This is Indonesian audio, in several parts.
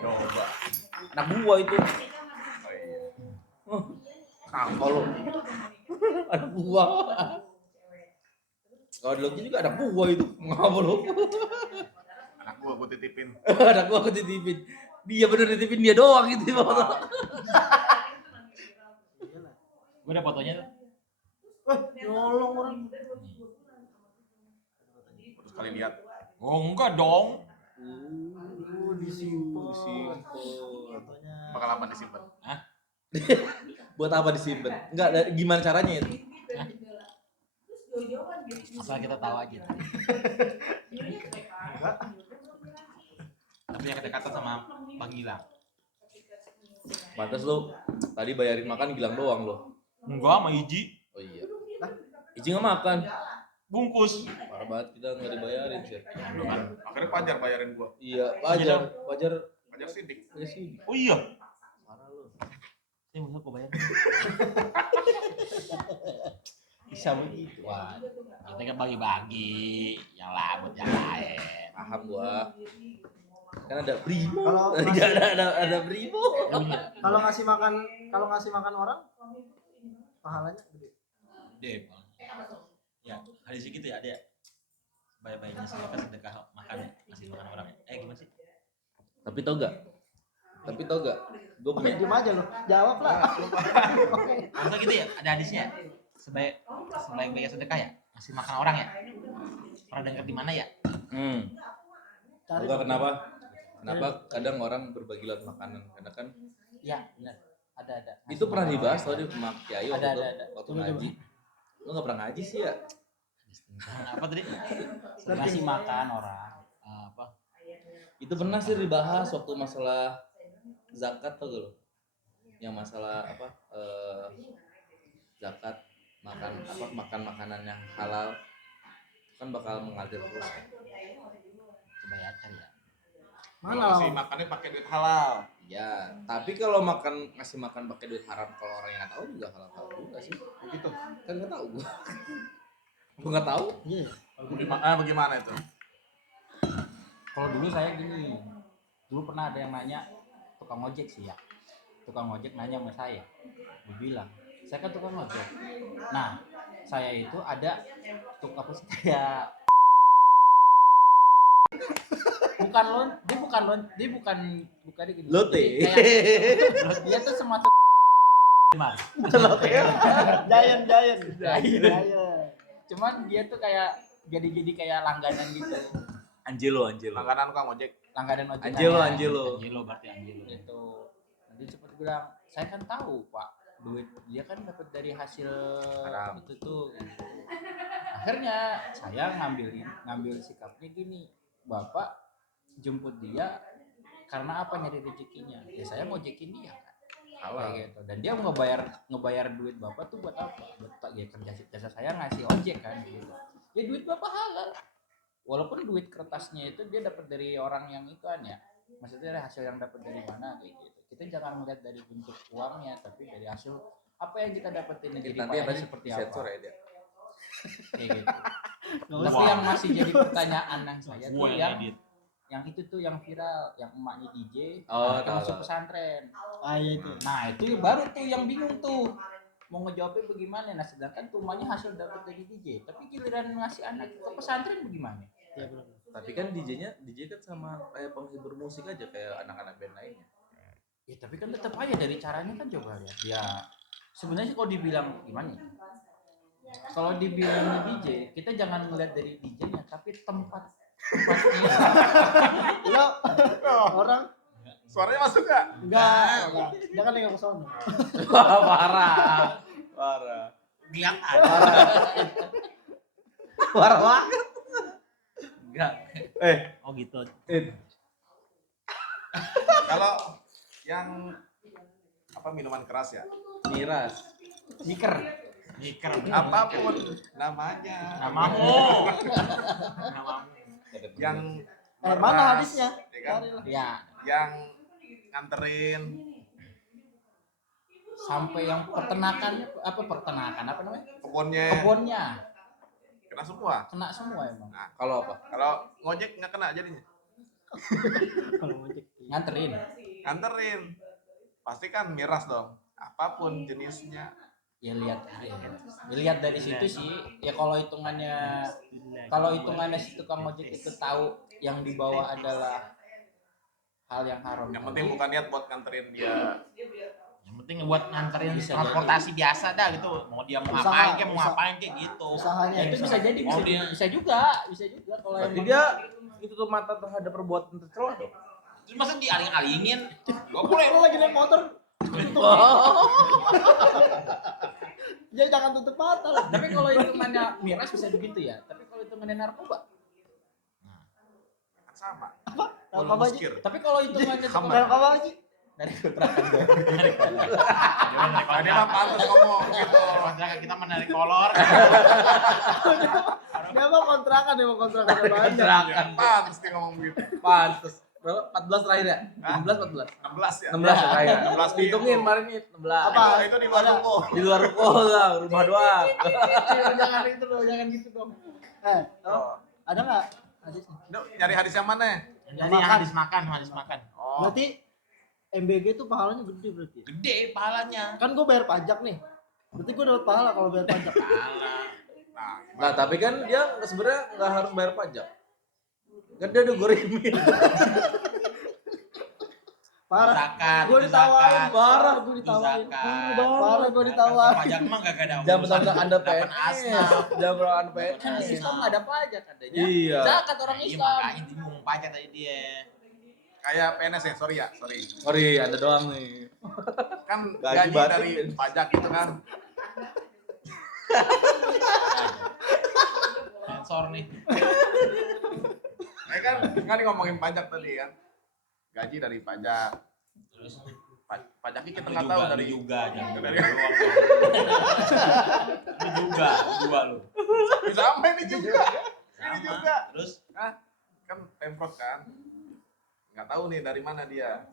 Coba. Anak gua itu. Oh iya. Apa lo? Anak gua. Kalau di Logi juga anak gua itu. Ngapa lo? Anak gua titipin. Anak gua aku titipin. Dia bener titipin dia doang gitu foto. Gue ada fotonya tuh. Nyolong orang. Foto sekali lihat. Oh enggak dong. Disimpan. Bakal lama disimpan. Buat apa disimpan? Enggak, gimana caranya itu? Asal kita tahu aja. Tapi yang kedekatan sama Bang Gilang. Pantes lo tadi bayarin makan Gilang doang lo. Enggak, sama Iji. Oh iya. Iji nggak makan. Bungkus. Parah banget kita nggak dibayarin sih. Akhirnya Fajar bayarin gua. Iya, Fajar Sidik. sih. Oh iya. Parah lo. Saya mau kok bayar. Bisa begitu. Wah, kita kan bagi-bagi yang lah buat yang lain. Paham gua. Kan ada primo. Kalau ada primo. kalau ngasih makan orang pahalanya gede. Deh, ya hari segitu ya ada baik-baiknya sedekah makan ngasih makan orang. Gimana sih? Tapi tau gak? Gue punya Diem aja lo, jawab lah. Masa gitu ya? Ada hadisnya. Sebaik-baiknya sedekah ya? Ngasih makan orang ya? Pernah denger di mana ya? Enggak kenapa kadang orang berbagi lewat makanan karena kan Ya, benar. Ada. itu pernah dibahas tadi sama Kiai Ada. waktu ngaji. Lu nggak pernah ngaji sih ya? Apa tadi? Ngasih makan orang. Apa? Itu pernah sih dibahas waktu masalah zakat tuh lo. Yang masalah apa? Zakat makan makanan yang halal kan bakal mengalir terus. Coba ya cari ya. Mana Masih lo? makannya pakai duit halal. Ya, tapi kalau ngasih makan pakai duit haram kalau orang yang nggak tahu juga halal juga sih. Begitu. Kan nggak tahu gua. Gua nggak tahu. Bagaimana itu? Kalau dulu saya gini. Dulu pernah ada yang nanya tukang ojek sih ya. Tukang ojek nanya sama saya. Dia bilang, "Saya kan tukang ojek." Nah, saya itu ada kayak dia bukan gini. Lote. Dia tuh semacam Giant. cuman dia tuh kayak jadi kayak langganan gitu. Angelo. Langganan tukang ojek. Langganan ojek. Angelo. Berarti Angelo itu. Nanti sempat bilang, "Saya kan tahu, Pak. Duit dia kan dapat dari hasil haram itu tuh." Gitu. Akhirnya saya ngambil sikapnya gini. Bapak jemput dia karena apa, nyari rezekinya. Ya saya ngojekin dia kan. halal Gitu. Dan dia ngebayar duit Bapak tuh buat apa? Buat ya jasa saya ngasih ojek kan gitu. Ya duit Bapak halal. Walaupun duit kertasnya itu dia dapat dari orang yang itu kan ya. Maksudnya dari hasil yang dapat dari mana kayak gitu. Kita jangan melihat dari bentuk uangnya tapi dari hasil apa yang kita dapetin dari nanti apa seperti sensor apa. ya dia. Kayak gitu. Tapi yang masih jadi pertanyaan yang saya tuh yang itu tuh yang viral, yang emaknya DJ, masuk pesantren. Iya itu. Nah itu baru tuh yang bingung tuh mau ngejawabnya bagaimana. Nah sedangkan tuh emaknya hasil dapat dari DJ, tapi giliran ngasih anak ke pesantren bagaimana? Iya benar. Tapi kan DJ kan sama kayak penghibur musik aja kayak anak-anak band lainnya. Ya tapi kan tetap aja dari caranya kan coba lihat dia. Sebenarnya kalau dibilang gimana? Kalau dibilang DJ, kita jangan melihat dari DJ-nya, tapi tempatnya. Lo orang Suaranya masuk gak? enggak. Jangan nengok ke sono. Parah. Bilang Parah banget. enggak. Oh gitu. Kalau yang minuman keras ya? Miras. Niker. Apapun namanya. Namamu. Yang Mana hadisnya? Ya kan? Ya, Yang nganterin sampai yang peternakan apa namanya? kebunnya. Kebunnya. Kena semua. Kena semua emang. Kalau apa? Kalau ngojek nggak kena jadinya. Kalau ngojek. Nganterin. Nganterin. Pasti kan miras dong. Apapun jenisnya. Ya lihat dari situ sih. Ya kalau hitungannya si tukang ojek itu tahu yang dibawa adalah hal yang haram. Yang penting bukan niat buat nganterin dia. Yang penting buat nganterin Bisa transportasi biasa dah gitu. Mau dia mau Usaha, ngapain kayak mau usaha. ngapain kayak gitu. Usahanya. Ya, itu bisa jadi Oh, dia- bisa juga kalau Berarti emang dia itu tuh mata terhadap perbuatan tercela dong. Terus masa dialing-alingin? Gak boleh. Kalau lagi naik motor. Ya jangan tutup mata lah. tapi kalau hitungannya miras bisa begitu ya. Tapi kalau hitungannya narkoba, Kan sama. Narkoba aja. Muskir. tapi kalau hitungannya tukang Narkoba aja. dari kontrakan gue. Tadi mah pantas ngomong gitu. Kontrakan kita menarik kolor. Dia mau kontrakan, dia mau kontrakan ada banyak. Ya, pantas dia ngomong begitu. Pantes. Berapa? 14 terakhir ya? Hah? 16 14. 16 ya. 16 ya terakhir. 16 Hitungin kemarin nih 16. Apa? Itu di luar ruko. Di luar ruko lah, rumah doang. Jangan itu dong, jangan gitu dong. Oh. Ada nggak hadisnya? Duh, nyari hadis yang mana? Jadi yang habis makan. Oh. Berarti MBG tuh pahalanya gede berarti. Gede pahalanya. Kan gue bayar pajak nih. Berarti gue dapat pahala kalau bayar pajak. Nah, Nah, tapi kan dia sebenarnya nggak harus bayar pajak. Kan dia udah gorimin. Parah. Zakat. Gue itu ditawarin. zakat. Parah gue Itu ditawarin. zakat. Parah gue ditawarin. Pajak mah gak ada Jangan urusan. mentang Anda Dapat PNS. asnaf. Jangan mentang Anda Kan di PNS. Islam nggak ada pajak adanya. Iya. Zakat orang Iya Islam. makanya bingung pajak tadi dia. kayak PNS ya, sorry. Sorry, Anda doang nih. Kan Gaji gaji batin, dari Ben. pajak itu kan. Sensor nih. Ya kan ngomongin pajak tadi kan. Gaji dari pajak. Terus Pajaknya kita lu nggak tahu dari juga jangan dari lu juga dua lu. bisa apa ini juga. Ini Sama. juga. Terus Kan Pemprov kan. Nggak tahu nih dari mana dia.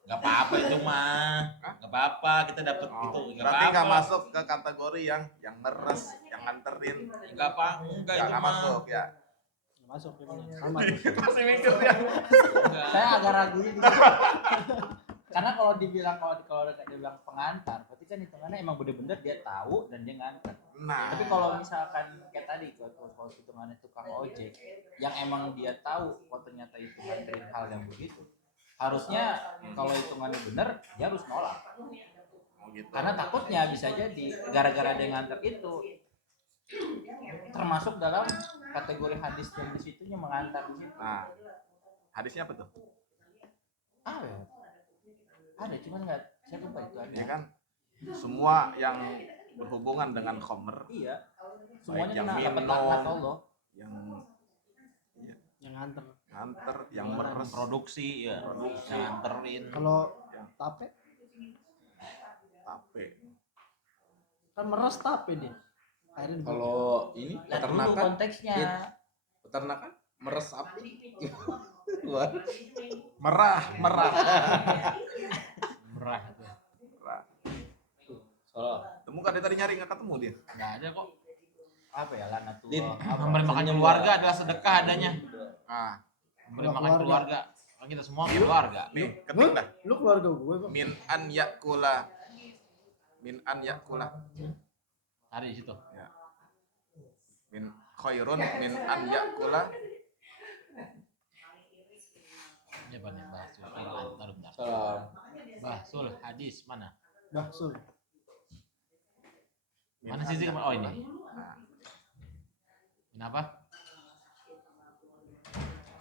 nggak apa-apa itu mah. Nggak apa-apa kita dapat Oh, itu. Nggak berarti nggak apa-apa. masuk ke kategori yang meres, yang nganterin. Nggak apa enggak itu Nggak mah. masuk ya. Masuk gimana? Sama. Masih mikir ya. Enggak. Saya agak ragu itu. Karena kalau dibilang dibilang pengantar, berarti kan hitungannya emang bener-bener dia tahu dan dia ngantar. Nah, Tapi kalau misalkan kayak tadi kalau hitungannya tukang ojek yang emang dia tahu oh ternyata itu nganterin hal yang begitu, harusnya kalau hitungannya bener dia harus nolak. gitu. Karena takutnya bisa jadi gara-gara dia nganter itu termasuk dalam kategori hadis yang di situnya mengantar di situ. Nah, hadisnya apa tuh? Ah, ya. Ada cuman nggak saya lupa itu ada. Ya kan semua yang berhubungan dengan khomer, Iya. Semuanya yang kena dapat minum, laknat Allah. yang Yang nganter. nganter, yang meres, produksi ya. Yang nganterin. Kalau tape tape. kan meres tape dia. Akhirnya Kalau ini Lihat dulu peternakan, konteksnya. peternakan meres sapi. Wah. Merah. Murah itu. Soal Temukan dia tadi nyari nggak ketemu dia. Nggak ada kok. Apa ya lanatullah? Din, Apa? Memberi makan Senyum keluarga gua. adalah sedekah adanya. Nah, Memberi Kalau makan keluarga. Kan kita semua keluarga. nih ketik dah. Lu keluarga gue bang. Min an yakula. Ada di situ. Min khairun min an yakula. Ini apa nih? Bahsul. Taruh bentar. salam. Bahsul hadis mana? Bahsul. Min Mana an sih? Oh ini. Nah, Kenapa?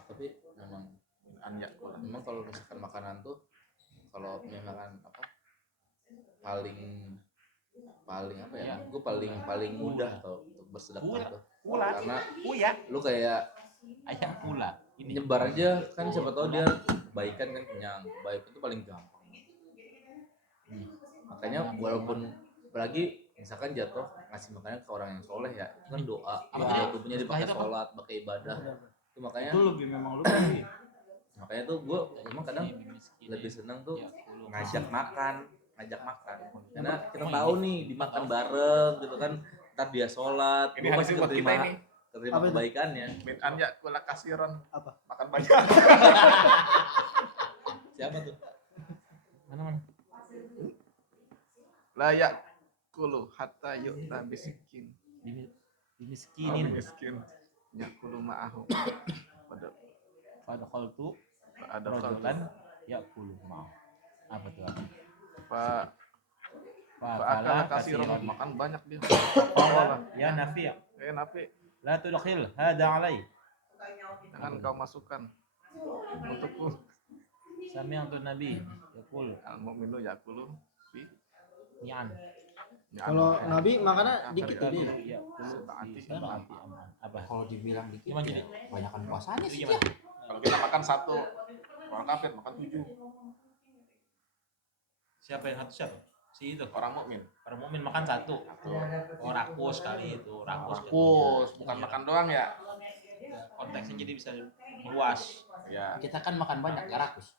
Tapi memang min an yakula. memang kalau misalkan makanan tuh kalau misalkan apa paling apa ya? Iya. Gue paling mudah atau untuk bersedekah tuh. Pula. Karena Uya. lu kayak Ayam pula. Ini. nyebar aja kan siapa tahu dia kebaikan kan kenyang. Baik itu paling gampang. Makanya walaupun apalagi misalkan jatuh ngasih makanan ke orang yang soleh ya itu kan doa Apa ya tuh? tubuhnya Setelah dipakai itu apa? sholat pakai ibadah itu makanya Itu lebih memang lu lebih. makanya tuh gue emang kadang lebih seneng tuh ngajak makan karena kita tahu nih dimakan bareng gitu kan ntar dia sholat, Ini gua hadis pasti buat kita keterima ini. keterima Apa itu? kebaikannya. Min an yakula kasiran. Apa? Makan banyak. Siapa tuh? Mana? La yakulu hatta yu'ta bisikin. Dimiskinin. Miskin. Yakulu ma'ahu. Pada Fadkhaltu ada rajulan ya'kulu ma. Apa tuh? Pak Fakala kasiran kasiran. makan banyak dia. Qala ya Nafi' Nafi, la tudkhil hada alai. jangan kau masukkan untukku. Sami'tu Nabi yaqul Al mu'minu yakulu fi ni'an. Kalau Nabi makannya dikit Kan ya dia. Ya, Setaati. apa? Kalau dibilang dikit Gimana ya, jadi? banyakan puasanya sih Gimana? ya. Kalau kita makan satu, orang kafir makan 7. Siapa yang satu siapa? Si itu. Orang mukmin. Orang mukmin makan satu. Oh, rakus kali itu. Rakus. Rakus, bukan Iya. makan doang ya. Konteksnya jadi bisa meluas. Ya. Kita kan makan banyak, gak rakus.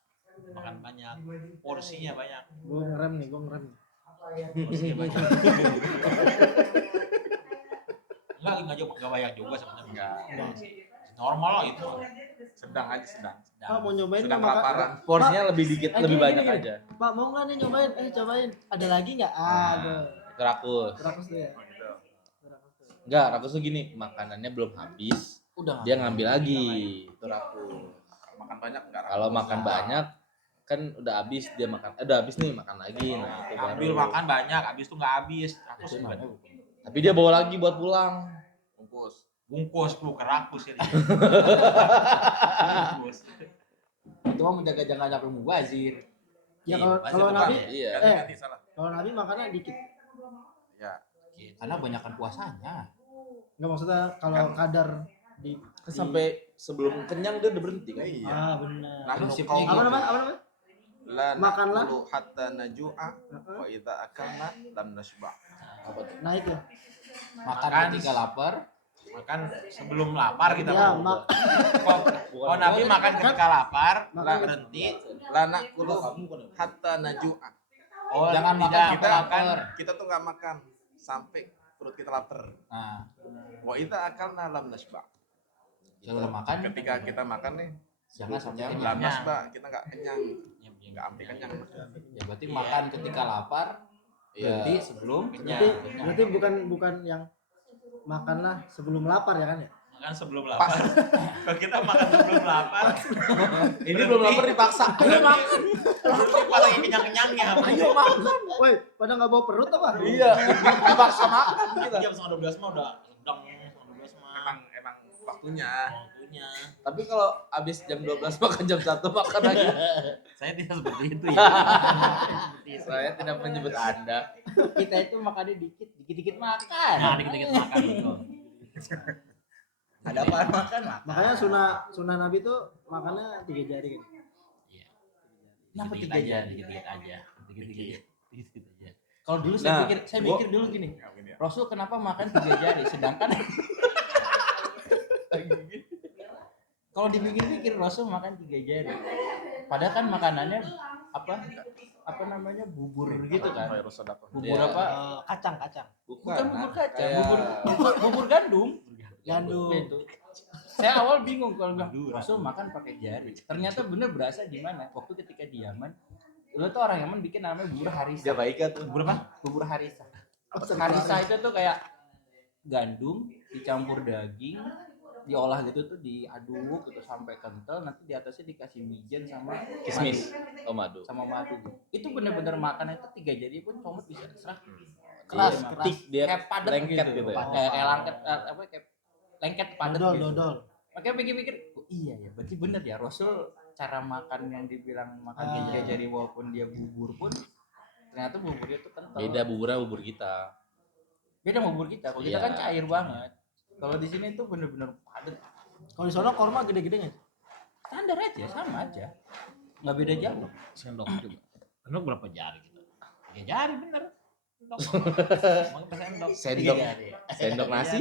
Makan banyak. Porsinya banyak. Gue ngerem nih, gue ngerem. Porsinya banyak. Enggak banyak juga sebenarnya. Enggak. Normal lah itu. Sedang aja sedang. Pak mau nyobain Sedang nggak makan? kelaparan. Porsinya lebih dikit, lebih gini, banyak gini. aja. Pak mau nggak nih nyobain? Cobain. Ada lagi nggak? Aduh. Itu rakus. Rakus tuh ya. Oh, gitu. Rakus tuh. Enggak, rakus tuh gini, makanannya belum habis, Udah dia ngambil lagi. Itu rakus. Kalau makan banyak enggak. Kalau makan banyak kan udah habis dia makan. Udah habis nih makan lagi. Nah, itu baru. Ambil makan banyak, habis itu nggak habis. Rakus Itu bukan. namanya Tapi dia bawa lagi buat pulang. Bungkus. Bungkus bro, kerakus ya. Bungkus. itu mah menjaga jangan sampai mubazir. Ya Iya, kalau pasti kalau bukan. Nabi, Iya. Ganti salah. kalau Nabi makannya dikit. Ya. Karena banyakan puasanya. Nggak maksudnya kalau kadar di. Kan sampai sebelum kenyang dia udah berhenti kan? Iya. Ah benar. Nah, Prinsipnya kau gitu. Apa namanya? Apa namanya? la Makanlah. naqulu hatta najua wa idza akalna lam nashba. Apa tuh? Nah itu. Makan Makan. ketika lapar. Makan sebelum lapar kita Ya, mau. mak- Oh, Nabi makan ketika lapar, Makan- berhenti. La naqulu hatta najua. Oh, Jangan tidak, makan kita sampai makan. lapar. Kita tuh nggak makan sampai perut kita lapar. Nah, Wa idza akalna lam nashba. sebelum makan Ketika kita makan nih, jangan sampai lam kenyang. nashba, kita nggak kenyang. Nggak sampai kenyang. Ya berarti makan ketika lapar. Iya. Berarti sebelum Berarti, kenyang. berarti bukan yang makanlah sebelum lapar ya kan ya? Makan sebelum lapar. Kalau kita makan sebelum lapar, Ini belum lapar dipaksa. ayo makan. Berarti pas lagi kenyang-kenyangnya. Ayo makan. Woi, pada nggak bawa perut apa? Iya, dipaksa makan kita. Jam setengah 12 mah udah sedang setengah 12 mah. Emang waktunya. Waktunya. Tapi kalau habis jam 12 makan jam 1 makan lagi. Saya tidak seperti itu ya. Saya tidak menyebut Anda. Kita itu makannya dikit makan. Nah, dikit-dikit makan betul. Ada apaan makan makan. Makanya sunah Nabi tuh makannya 3 jari kan. Kenapa Dikit 3 aja, jari? dikit-dikit aja. Dikit-dikit aja. Kalau dulu Nah, saya mikir dulu gini. Ya, mungkin ya. Rasul kenapa makan 3 jari sedangkan kalau dipikir-pikir Rasul makan 3 jari. Padahal kan makanannya apa namanya bubur gitu kan. Virus sedap. Bubur Iya. apa? Kacang. Bukan bubur kacang, kayak- bubur gandum. Gandum. Itu. Saya awal bingung kalau bilang Rasul makan pakai jari. Ternyata bener berasa di mana? Waktu ketika di Yaman, dulu tuh orang Yaman bikin namanya bubur harisa. Jamaika tuh. Bubur apa? Bubur harisa. Oh, Harisa itu tuh kayak gandum dicampur daging, diolah gitu tuh diaduk gitu sampai kental, nanti di atasnya dikasih wijen sama Kismis. madu. Oh, madu. Sama madu. Itu bener-bener makan itu 3 jari pun comot bisa serah. Keras, Iya, keras. Dia kayak padat lengket gitu, gitu ya? kayak langket apa kayak lengket padat Dodol, gitu. dodol. Makanya pikir-pikir, oh iya ya, berarti bener ya Rasul cara makan yang dibilang makan Ah. 3 jari walaupun dia bubur pun ternyata buburnya tuh kental. Beda buburnya bubur kita. Beda sama bubur kita. Kalau kita Iya. kan cair banget. Kalau di sini tuh bener-bener padat. Kalau di sana korma gede-gedenya. Standar aja, sama aja. Nggak beda jauh. Sendok juga. Sendok berapa jari kita? 3 jari bener. Sendok. Emang apa sendok? Sendok. 3 jari. Sendok nasi.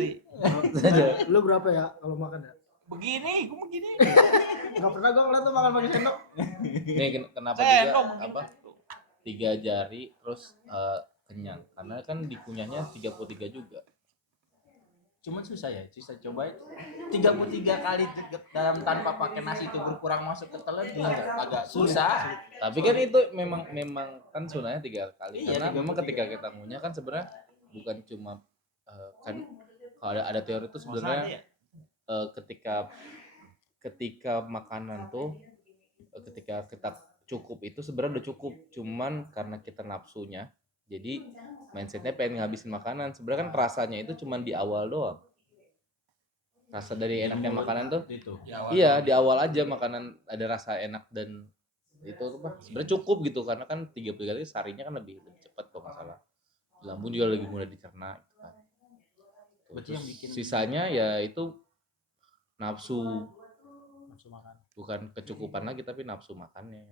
Lu berapa ya kalau makan ya? Begini, gue begini. Gak pernah gue ngeliat tuh makan pakai sendok. Nih kenapa Sendok juga mungkin. apa? 3 jari terus kenyang karena kan dikunyahnya 33 juga. Cuman susah coba 33 kali dalam tanpa pakai nasi itu berkurang masuk ke telan itu agak susah. Tapi kan itu memang kan sunahnya 3 kali. Iya, Karena 33. memang ketika kita ngunyah kan sebenarnya bukan cuma kan kalau ada teori itu sebenarnya ketika makanan tuh ketika kita cukup itu sebenarnya udah cukup, cuman karena kita nafsunya jadi mindsetnya pengen ngabisin makanan. Sebenarnya kan rasanya itu cuman di awal doang, rasa dari enaknya makanan tuh Itu. iya di awal aja makanan ada rasa enak dan itu apa sebenarnya cukup gitu, karena kan 3 kali sarinya kan lebih cepat kalau masalah lambung juga lebih mudah dicerna gitu kan. Berarti yang bikin Sisanya ya itu nafsu makan. bukan kecukupan lagi tapi nafsu makannya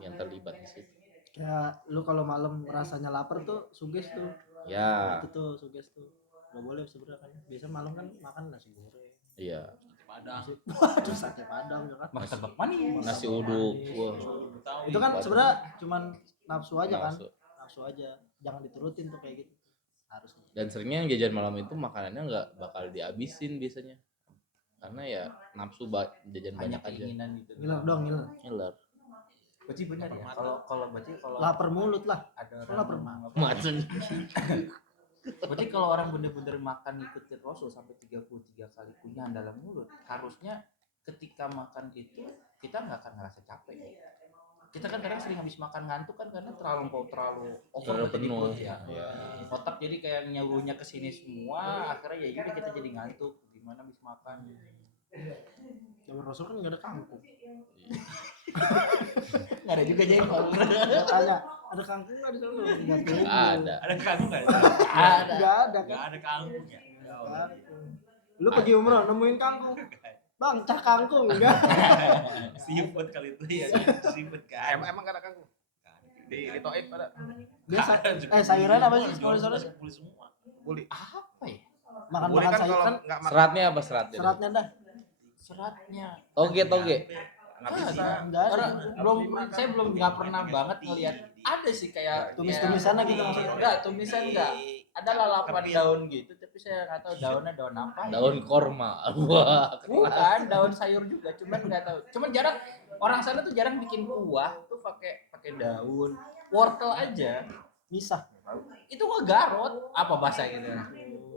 yang terlibat di situ. Kayak lu kalau malam rasanya lapar tuh suges tuh. Ya, Itu tuh suges tuh. Gak boleh sebenarnya kan. Biasa malam kan makan nasi goreng. iya. Padang. Waduh sate padang ya kan. Makan tebak manis. Nasi uduk. Wah, Itu kan sebenarnya cuman nafsu aja kan. nafsu. Nafsu aja. Jangan diturutin tuh kayak gitu. Harus. Dan seringnya yang jajan malam itu makanannya nggak bakal dihabisin biasanya. Karena ya nafsu jajan Hanya banyak aja. keinginan gitu. Ngiler dong, ngiler. Ngiler. Berarti benar ya. Kalau Lapar mulut lah. ada lapar. orang Macet. berarti kalau orang bener-bener makan ngikutin Rasul sampai 33 kali kunyahan dalam mulut, harusnya ketika makan itu kita nggak akan ngerasa capek. Kita kan kadang sering habis makan ngantuk kan karena terlalu over Terlalu berarti di penuh. perut ya. Iya. Otak jadi kayak nyuruhnya ke sini semua, akhirnya ya udah kita jadi ngantuk. Gimana habis makan? Zaman Rasul kan gak ada kangkung. Nggak ada juga jengkol. Ada kangkung nggak di sana? Nggak tahu. Ada. Ada kangkung nggak? Ada. Nggak ada kan? Nggak ada kangkung ya. Kangkung. Lu pergi umroh nemuin kangkung. Bang, cah kangkung enggak? Seafood kali itu ya. Seafood kan. Emang gak ada kangkung? Di Toib ada. Biasa. Sayuran apa sih kalau di sana? Buli semua. Buli. Apa ya? Makan Buli kan sayur kalau kan nggak makan Seratnya apa seratnya? seratnya dah. Seratnya. Toge. nggak bisa. Enggak ada. Saya belum nggak pernah banget ngelihat ada sih kayak Tumis-tumisan gitu maksudnya. enggak tumisan enggak ada lalapan daun gitu tapi saya nggak tahu daunnya daun apa Daun korma. Wah, bukan daun sayur juga cuman nggak tahu cuman jarang orang sana tuh jarang bikin kuah tuh pakai daun wortel aja Misah. itu kok garot apa bahasa gitu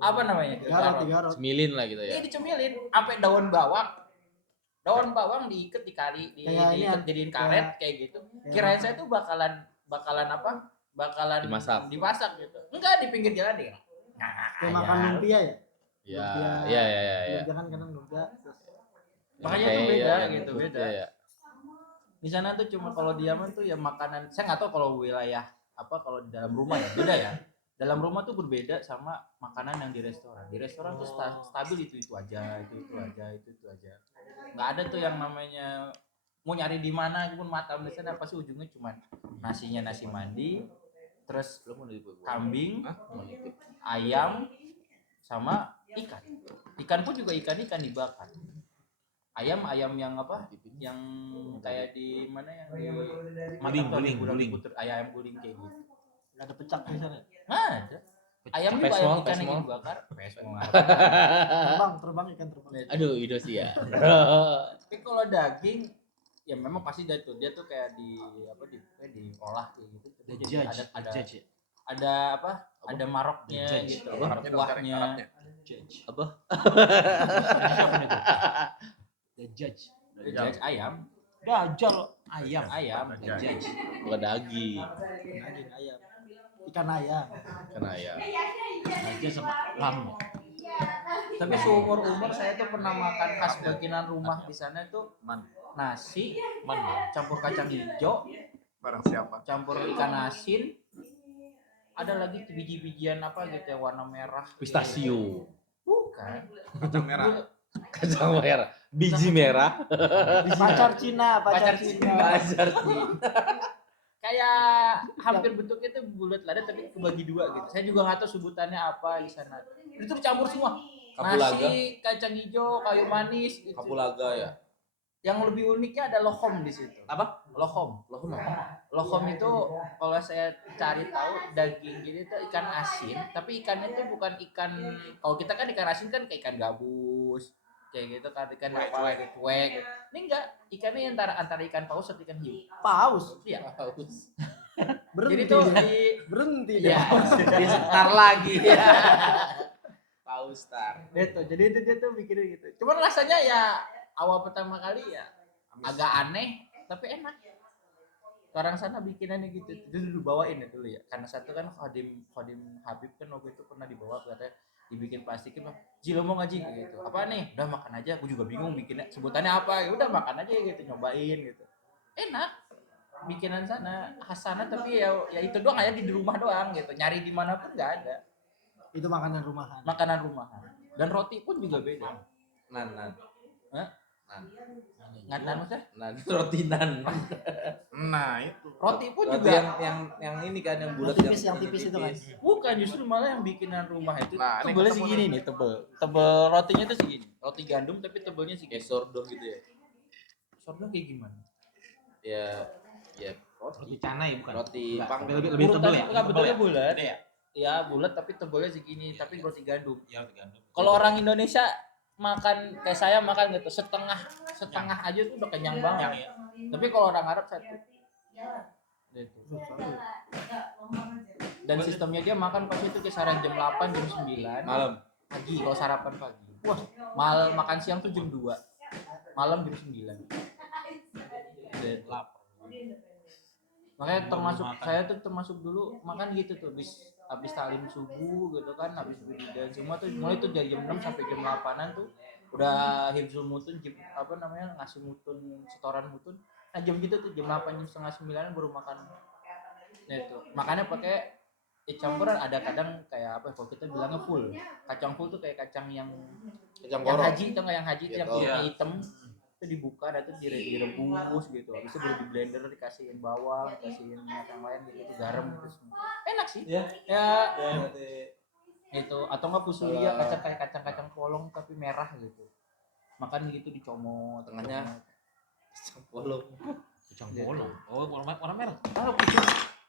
apa namanya Garot. semilin lah gitu ya. ini dicemilin sampai daun bawang diikat di kali Kayak ini diikat ya, jadiin karet kayak gitu kirain saya tuh bakalan apa bakalan dimasak gitu enggak di pinggir jalan deh Kayak makan lumpia ya? Ya. Lumpia kan kadang lumpia. Terus Makanya tuh beda Iya, gitu, beda. Ya. Di sana tuh cuma kalau di Yaman tuh ya makanan saya nggak tahu kalau wilayah apa kalau di dalam rumah ya beda ya dalam rumah tuh berbeda sama makanan yang di restoran tuh stabil itu aja nggak ada tuh yang namanya mau nyari di mana pun matam di sana pasti ujungnya cuma nasinya nasi mandi terus kambing ayam sama ikan pun juga ikan dibakar ayam yang apa yang kayak di mana yang di Guling. ayam guling kayak gitu nggak ada pecak di sana. nggak ada ayam juga Pesmol, ayam ikan pesmol. yang dibakar Terbang ikan terbang. Aduh, Indonesia. tapi kalau daging ya memang pasti dia tuh kayak diolah kayak gitu terus jadi ada apa ada maroknya gitu Apa? kuahnya Apa? the judge ayam ayam the judge Bukan daging. Daging ayam. Ikan ayam. Karena ya. aja sama lam tapi seumur saya tuh pernah makan khas bagian rumah di sana tuh nasi campur kacang hijau Barang siapa? campur ikan asin ada lagi tuh biji-bijian apa gitu yang warna merah Pistachio. bukan Kacang merah. Kacang merah. Biji merah. Pacar Cina. pacar sih kayak hampir bentuknya tuh bulat lada tapi kebagi dua gitu saya juga nggak tahu sebutannya apa di sana itu dicampur semua Kapulaga. nasi kacang hijau kayu manis gitu. Kapulaga ya. Yang lebih uniknya ada lohom di situ. Apa? Lohom. Lohom itu kalau saya cari tahu daging jadi itu ikan asin, tapi ikannya itu bukan ikan. Kalau kita kan ikan asin kan kayak ikan gabus, kayak gitu kan ikan apa lagi cuek. Ini enggak, ikannya antara ikan paus atau ikan hiu. Paus. Iya. Berhenti. Jadi tuh dia. di Berhenti ya, dia. di setar lagi. Paus Star. Jadi itu dia tuh mikirin gitu. Cuman rasanya ya awal pertama kali ya agak aneh tapi enak. Orang sana bikinannya gitu. Itu dulu bawain ya dulu ya. Karena satu kan Khadim Habib kan waktu itu pernah dibawa katanya dibikin plastikin, Ji lo mau ngaji gitu. Apa nih? Udah makan aja. Aku juga bingung bikinnya sebutannya apa. Ya udah makan aja gitu, nyobain gitu. Enak. Bikinan sana khas sana tapi ya itu doang aja di rumah doang gitu. Nyari dimanapun nggak ada. Itu makanan rumahan. Makanan rumahan. Dan roti pun juga beda. Nan. Hah? Nan maksudnya? Nan roti nan. Nah, itu. Roti pun Roti juga yang ini kan yang bulat Yang tipis itu kan. bukan, justru malah yang bikinan rumah itu Nah, ini tebelnya ketemu segini nih. nih, tebel rotinya tuh segini, roti gandum tapi tebelnya segini. kayak sourdough gitu ya. Soalnya kayak gimana? Ya Roti canai bukan? roti Enggak, pang. lebih tebel ya? Enggak, betulnya Tebel bulat. Gede ya? Ya bulat tapi tebelnya segini, tapi roti gandum. Iya, roti gandum. Kalau orang Indonesia makan kayak saya makan gitu setengah aja tuh udah kenyang banget. ya. Tapi kalau orang Arab satu. Gitu. Dan sistemnya dia makan pasti itu kisaran jam 8 jam 9 Malam. pagi kalau sarapan pagi. Wah, makan siang tuh jam 2. Malam jam 9. Gitu. Makanya termasuk saya tuh termasuk dulu makan gitu tuh habis talim subuh gitu kan, habis wiridan semua tuh mulai tuh dari jam 6 sampai jam 8-an tuh udah hifzul mutun ngasih mutun setoran mutun. Nah jam gitu tuh jam 8 jam setengah 9 baru makan. Nah itu makannya pakai campuran, ada kadang kayak apa kalau kita bilangnya full. Kacang full tuh kayak kacang yang haji itu yang haji itu yang Gitu. kulitnya hitam. Itu dibuka dan itu direbus gitu, habis itu baru di blender dikasihin bawang, dikasihin minyak yang lain gitu, garam gitu semua. Enak sih ya itu, atau enggak fusulia kacang polong tapi merah gitu, makan gitu dicomot Tengahnya bolong. Kacang polong. Oh, warna merah.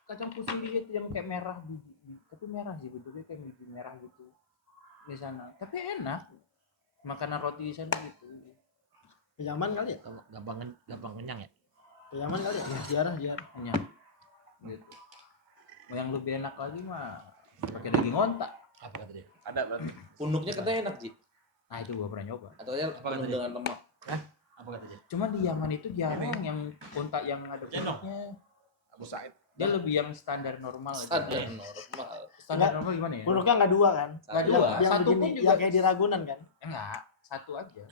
kacang fusulia itu yang kayak merah biji, tapi merah sih bentuknya kayak biji merah gitu di sana, tapi enak makanan roti di sana gitu. Keyaman kali ya? Gampang kenyang ya? Keyaman kali ya? Ziarah. Kenyang gitu. Yang lebih enak lagi mah pakai daging onta. Apa kata dia? Ada berarti. Punuknya katanya enak, Ji. Nah itu gua pernah nyoba. Atau aja penuh dengan lemak. Apa kata dia? Cuman di Yaman itu jarang yang onta yang ada Gendong. punuknya. Abu Said. Dia lebih yang standar normal aja. Standar normal. Standar Enggak. normal gimana ya? Punuknya nggak dua kan? Nggak Satu. dua. Yang Satu begini, pun juga. yang kayak di Ragunan kan? Enggak, satu aja.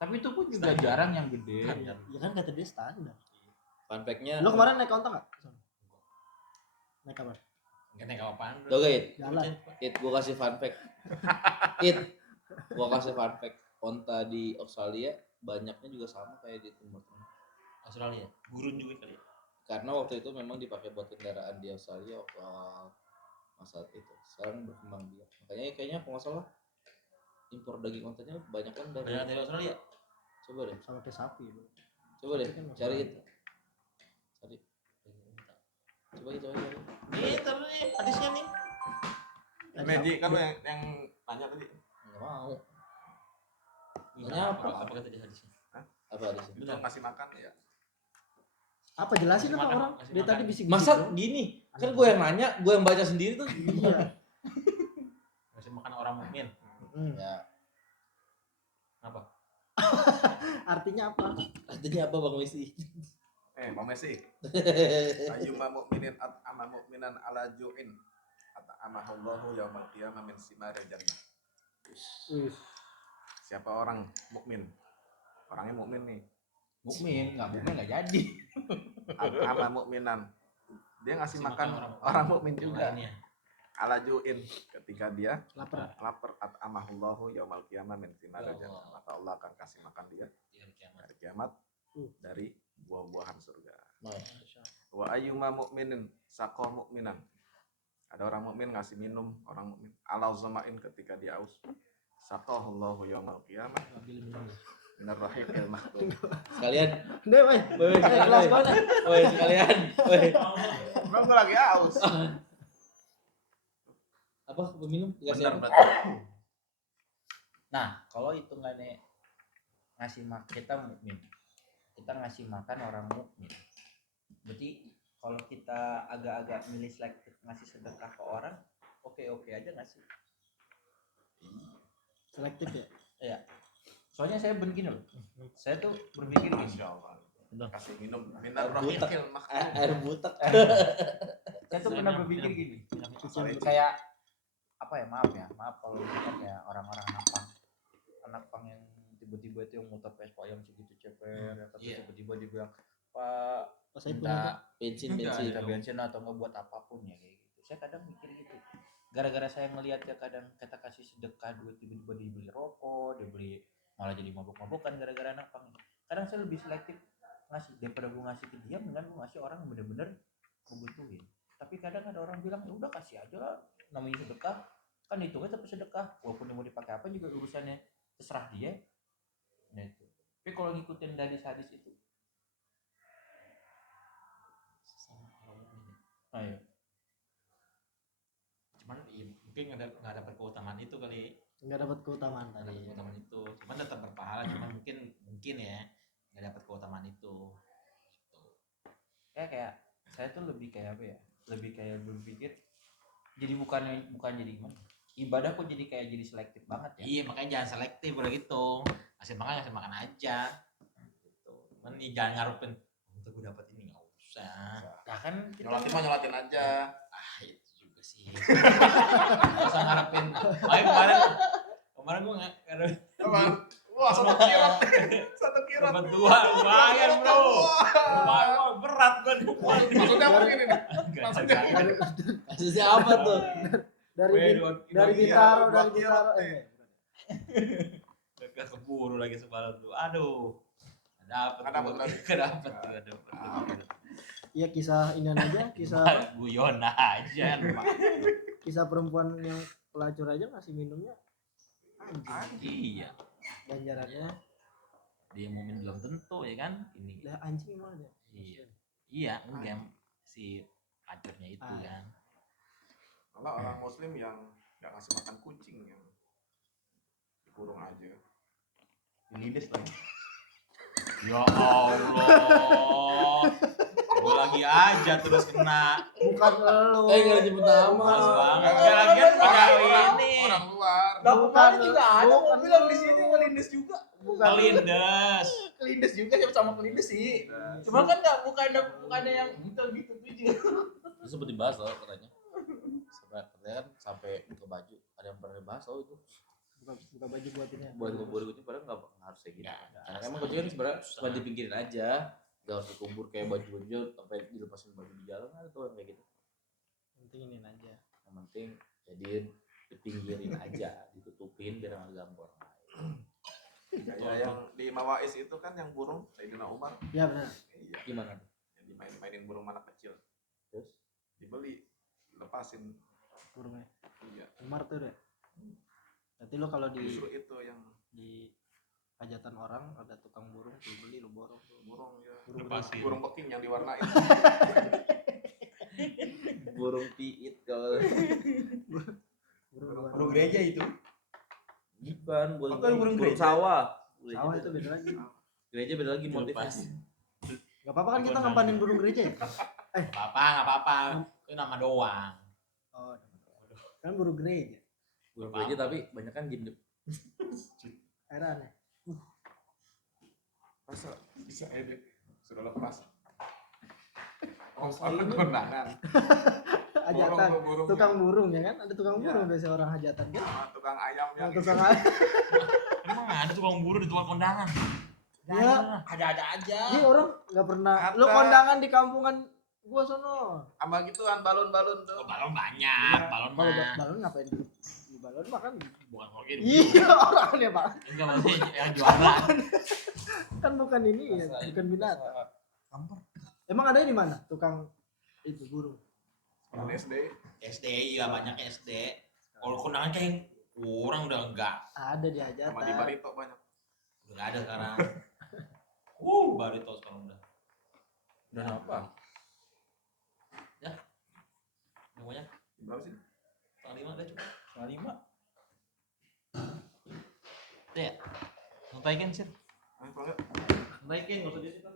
Tapi itu pun juga jarang yang gede. Ya kan kata dia standar. Fun fact-nya. Lo kemarin naik onta nggak? Naik apa? Enggak naik apaan? Doga It. Jalan. Gua kasih fun fact. Gua kasih fun fact. Onta di Australia banyaknya juga sama kayak di Timur Tengah. Australia. Gurun juga kali ya? Karena waktu itu memang dipakai buat kendaraan di Australia waktu awal masa itu. Sekarang berkembang biak. Makanya kayaknya kalau nggak salah impor daging ontanya banyak kan Dari Australia. Coba deh, Sama kayak sapi. Bro. cari itu. Cari. Coba cari. Ini terus nih, hadisnya nih. Meji kan lo yang tanya tadi. Nggak mau. Enggak, Nanya apa? Apa kata dia hadisnya? Apa ada sih? Lu jangan kasih makan ya. Apa jelasin apa Makan, orang? kasih Dia makan. tadi bisik-bisik. Masa doang. gini? Kan gue yang nanya, gue yang baca sendiri tuh. Iya. Masih makan orang mukmin. Ya, Apa? Artinya apa? artinya apa Bang Messi? Bang Messi. Ayyuma mu'minin at'ama mu'minan ala ju'in at'amahullahu yaumal qiyamah min simaril jannah. Siapa orang mukmin? Orangnya mukmin nih. Mukmin enggak jadi. At'ama mu'minan. Dia ngasih Kasih makan makan orang mukmin yang juga. lainnya. Ala ju'in ketika dia Lapar. lapar at'amahullahu yaumal qiyamah min simaril Ya jannah. Allah. Maka Allah akan kasih makan dia Di hari kiamat. hari kiamat dari buah-buahan surga. Nah, Wa ayyuma mu'minin saqa mu'minan. Ada orang mukmin ngasih minum orang mukmin. Ala zamain ketika dia aus. Saqahullahu yaumal qiyamah Minar rahiqil mahtum. Sekalian, Deh, woi. woi sekalian, Kelas woi. banget. Woi sekalian, woi. Bang gua lagi aus. Apa minum? Dikasih Benar apa? berarti. Nah, kalau hitungannya kita mukmin, kita ngasih makan orang mukmin. Berarti kalau kita agak-agak milih selektif ngasih sedekah ke orang, oke aja ngasih. Selektif ya. Iya. Soalnya saya begini loh. Saya tuh berpikir gini. Masya Allah. Kasih minum minar Air butek. rahiqil mahtum. Air butek. Saya tuh pernah berpikir gini. Kayak apa ya, maaf kalau misalkan kayak orang-orang anak pang yang tiba-tiba itu yang motor Vespa yang segitu ceper, atau tiba-tiba dia bilang, Pak, Pas saya punya Bensin. minta bensin atau nggak buat apapun ya kayak gitu. Saya kadang mikir gitu. Gara-gara saya ngelihat ya kadang kita kasih sedekah duit tiba-tiba dibeli rokok, dibeli malah jadi mabuk-mabukan gara-gara anak pang. Kadang saya lebih selektif ngasih daripada gue ngasih ke dia, mendingan gue ngasih orang yang bener-bener kebutuhin. Tapi kadang ada orang bilang ya udah kasih aja lah, namanya sedekah kan hitungnya tapi sedekah, walaupun mau dipakai apa juga urusannya terserah dia. Nah itu. Tapi kalau ngikutin dari hadis itu, ayo. Cuman mungkin nggak dapat keutamaan itu kali. nggak dapat keutamaan Nggak dapat tadi. keutamaan itu. Cuman tetap berpahala. Cuman mungkin ya nggak dapat keutamaan itu. Gitu. Kayak saya tuh lebih kayak apa ya? Lebih kayak berpikir jadi bukan jadi gimana? Ibadah kok jadi kayak jadi selektif banget ya. Iya, makanya jangan selektif udah gitu. Ngasih makan aja. Gitu. Cuman nih jangan ngarepin untuk gue dapat ini, nggak usah. Nah kan kita Nyolatin aja. Ah, itu juga sih. Nggak usah ngarepin. Kemarin gue ngarepin Apa? Wah, satu kira. dapat 2 lumayan bro. Lumayan berat gue. Maksudnya apa ini nih? Maksudnya Kasusnya apa tuh? Dari Bintaro, dari Bintaro. Gak keburu lagi sebalan lu. Aduh. Dapat tuh. Iya, kisah ini aja, kisah Guyon aja. kisah perempuan yang pelacur aja ngasih minumnya anjing. Iya. Ganjarannya Dia mukmin belum tentu ya kan? Ini. lah anjing emang ada. Iya, enggak si ajarnya itu kan. kalau orang muslim yang nggak ngasih makan kucing yang dikurung aja. Lides lagi. Ya Allah. Gue lagi aja terus kena. Bukan lo. Enggak disebut nama. Mas banget. Ya lagi pakai ini. Orang luar. Nah, Bukan, kemarin juga ada bukan. mau bilang di sini kelindes juga. Kelindes. Kelindes juga sama kelindes sih. Cuma kan enggak bukannya yang gitu juga. Itu sempat dibahas loh katanya. Katanya kan sampai buka baju, ada yang pernah dibahas loh itu. Buka baju buat ini. Buat ngubur kucing padahal nggak harus kayak gitu. Karena emang kucing kan sebenarnya cuma dipinggirin aja, nggak harus dikubur kayak baju-baju sampai dilepasin baju di jalan ada tuh yang kayak gitu. Penting ini aja. Yang penting jadi dipinggirin aja, ditutupin biar nggak ganggu orang lain. Kayak yang di Mawais itu kan yang burung Sayyidina Umar. Ya benar. Iya. Gimana? Yang dimainin burung anak kecil. Terus? Dibeli, lepasin. Burungnya. Iya. Umar tuh deh. Berarti lo kalau Justru itu yang di hajatan orang ada tukang burung tuh beli lu borong tuh. burung ya. Lepasin. Burung peking yang diwarnain. Burung piit kalau Burung gereja itu. bukan burung, Oh, burung burung gereja. sawah. Sawah itu beda lagi. Gereja beda lagi motifnya. Gak apa-apa kan kita ngampanin burung gereja ya? Nggak apa-apa. Itu nama doang. Oh, kan burung gereja. Burung gereja tapi banyak kan gini. Era aneh. Masa bisa edit sudah lepas. Oh, Masa ada ini? kondangan. Hajatan. Burung, Tukang burung ya kan? Ada tukang Iya. burung biasa orang hajatan kan? sama tukang ayam Nah, yang tukang Emang ada tukang buru di tukang kondangan? Iya. Ada aja. Ini orang nggak pernah. Ada. Lu kondangan di kampungan gua sono. sama gituan balon-balon tuh. Oh, balon banyak, balon Kalau mah. balon ngapain di balon makan? Bukan mungkin. Iya orang ya pak. Enggak maksudnya yang jualan. Kan bukan ini ya, bukan binatang. Emang ada di mana tukang itu burung? Orang SD. SD iya banyaknya SD. Kalau kondangan kayak kurang udah enggak. Ada di Sama di hajatan. Barito banyak. Udah nggak ada sekarang. Barito sekarang udah. Dan apa? Namanya Berapa sih? 5 udah cukup. 5. Udah ya. Ngetaikin sih. Ayo, kalau Ngetaikin nggak usah di situ.